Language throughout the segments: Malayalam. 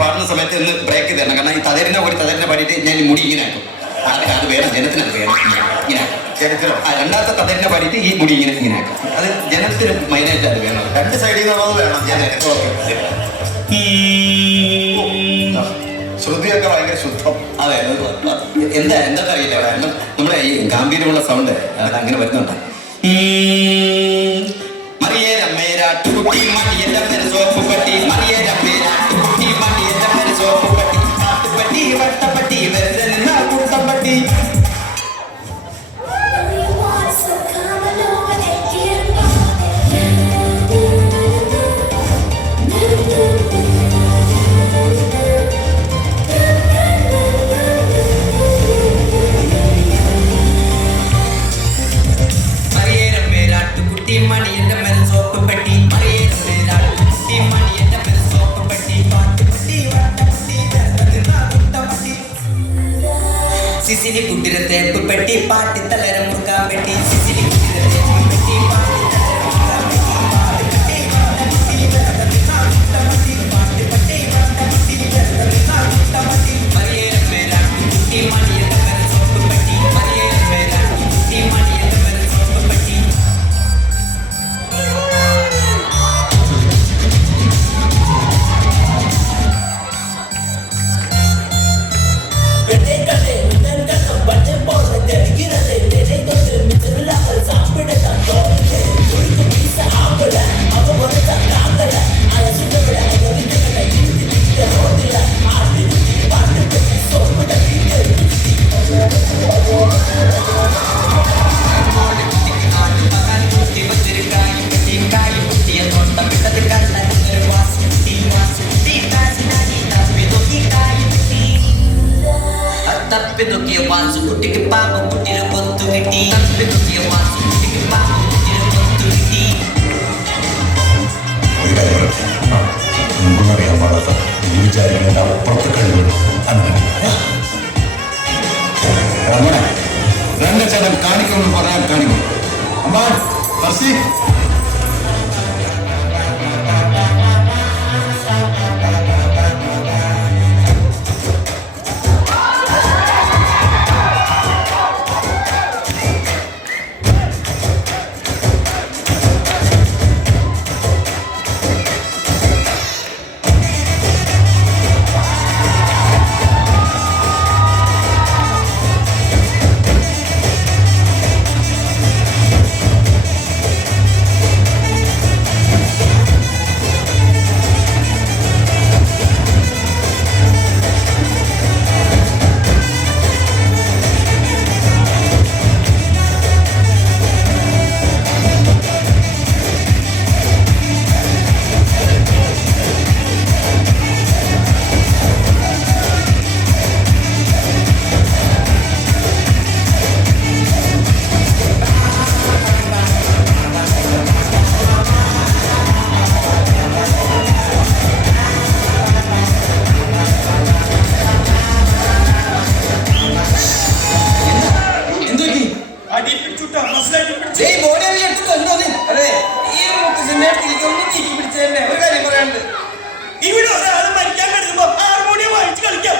പാടുന്ന സമയത്ത് ഒന്ന് ബ്രേക്ക് തരണം. കാരണം ഈ തതരിനെ പാടിയിട്ട് ഞാൻ മുടി ഇങ്ങനെ ആക്കും. അത് വേണം, ജനത്തിനത് വേണം. ഇങ്ങനെ രണ്ടാമത്തെ തതരിനെ പാടിയിട്ട് ഈ മുടി ഇങ്ങനെ ആക്കും. അത് ജനത്തിന് മൈനായിട്ട് അത് വേണം. രണ്ട് സൈഡിൽ നിന്നുള്ളത് വേണം. ശ്രുതിയൊക്കെ ഭയങ്കര ശുദ്ധം. അതെ, എന്താ അറിയില്ല, നമ്മുടെ ഈ ഗാംഭീര്യമുള്ള സൗണ്ട് അങ്ങനെ വരുന്നുണ്ട്. മറിയേരമ്മേരാട്ടുകുട്ടി മണിയെല്ലാം സോപ്പ് പട്ടി മറിയേരമ്മേരാട്ടുകുട്ടി മണിയെല്ലാം സോപ്പ് പട്ടി പാട്ടുപട്ടി വട്ടപ്പട്ടി വെറുതെ നിന്ന കൂട്ടപ്പട്ടി. സിസിലി കുട്ടിര തേപ്പ് പെട്ടി പാട്ടി തലര മുറുക്കാൻ പെട്ടി സിസിലി കുട്ടിര തേപ്പ് പെട്ടി പാട്ടി തലര മുറുക്കാൻ പെട്ടി മറിയേരം മേരാട്ടി മണിയെന്ന വരെ സോപ്പ് പെട്ടി മറിയേരം മേരാട്ടി മണിയെന്ന വരെ സോപ്പ് പെട്ടി. തപ്പിനോക്കിയ വാസു കുട്ടിക്ക് പാമ്പ് കുട്ടിയുടെ കൊത്തു കിട്ടി. തപ്പിനോക്കിയ വാസു കുട്ടിക്ക് പാമ്പ് കുട്ടിയുടെ കൊത്തു കിട്ടി. നമുക്കൊന്നറിയാൻ പാടാത്ത വിചാരിക്കേണ്ട അപ്പുറത്ത് കഴിവുകൾ അങ്ങനെ രംഗച്ചേട്ടൻ കാണിക്കുമെന്ന് പറയാൻ കാണിക്കും. അമ്മാ ഹർഷി ഇവിടെ ഒരാൾ മരിക്കാൻ കിടക്കുമ്പോ ഹാർമോണിയം വായിച്ച് കളിക്കാം.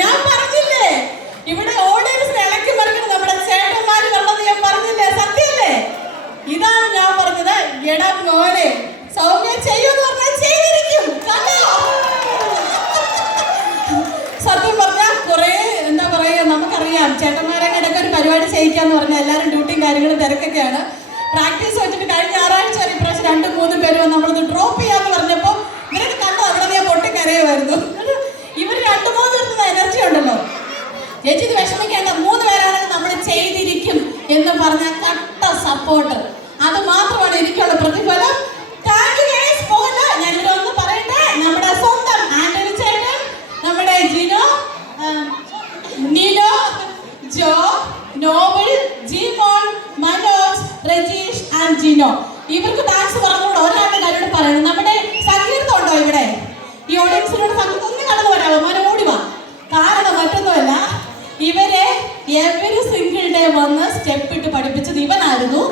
ഞാൻ പറഞ്ഞില്ലേ ഇവിടെ ഓഡിയൻസിന് ഇളക്കി മറിക്കണം നമ്മുടെ ചേട്ടന്മാര് കണ്ടത് ഞാൻ പറഞ്ഞില്ലേ, സത്യല്ലേ? ഇതാണ് ഞാൻ പറഞ്ഞത്. എടാ മോനെ സൗമ്യം ചെയ്യൂന്ന് പറഞ്ഞാൽ ചെയ്തിരിക്കും. സത്യം പറഞ്ഞാൽ കുറെ എന്താ പറയാ, നമുക്കറിയാം ചേട്ടന്മാരെ ഇടയ്ക്ക് ഒരു പരിപാടി ചെയ്യിക്കാന്ന് പറഞ്ഞാൽ എല്ലാവരും ഡ്യൂട്ടിയും കാര്യങ്ങളും തിരക്കൊക്കെയാണ്. പ്രാക്ടീസ് വെച്ചിട്ട് കഴിഞ്ഞ ഞായറാഴ്ച ഇപ്രാവശ്യം 2-3 പേര് വന്ന് നമ്മളത് ഡ്രോപ്പ് ചെയ്യാന്ന് പറഞ്ഞപ്പോ ഇവരൊക്കെ കണ്ടോ അവിടെ ഞാൻ പൊട്ടിക്കരയുമായിരുന്നു. ഇവർ 2-3 ദിവസത്തെ എനർജി ഉണ്ടല്ലോ. ചേച്ചി ഇത് വിഷമിക്കേണ്ട, 3 പേരാണെങ്കിൽ നമ്മൾ ചെയ്തിരിക്കും എന്ന് പറഞ്ഞ കട്ട സപ്പോർട്ട്. അത് മാത്രമാണ് എനിക്കുള്ള പ്രതിഫലം. ഞാൻ ഇതിലൊന്ന് പറയട്ടെ, നമ്മുടെ ജിനോ. ഇവർക്ക് ഡാൻസ് പറഞ്ഞുകൊണ്ട് ഒരാളുടെ കാര്യോട് പറയണം. നമ്മുടെ സംഗീതം ഉണ്ടോ ഇവിടെ? ഈ ഓഡിയൻസിനോട് സംഗീതം ഒന്ന് കടന്നു വരാമോ? മോനെ ഓടി വാ. കാരണം മറ്റൊന്നുമല്ല, ഇവരെ എവരി സിംഗിൾ ഡേ വന്ന് സ്റ്റെപ്പ് ഇട്ട് പഠിപ്പിച്ചത് ഇവനായിരുന്നു.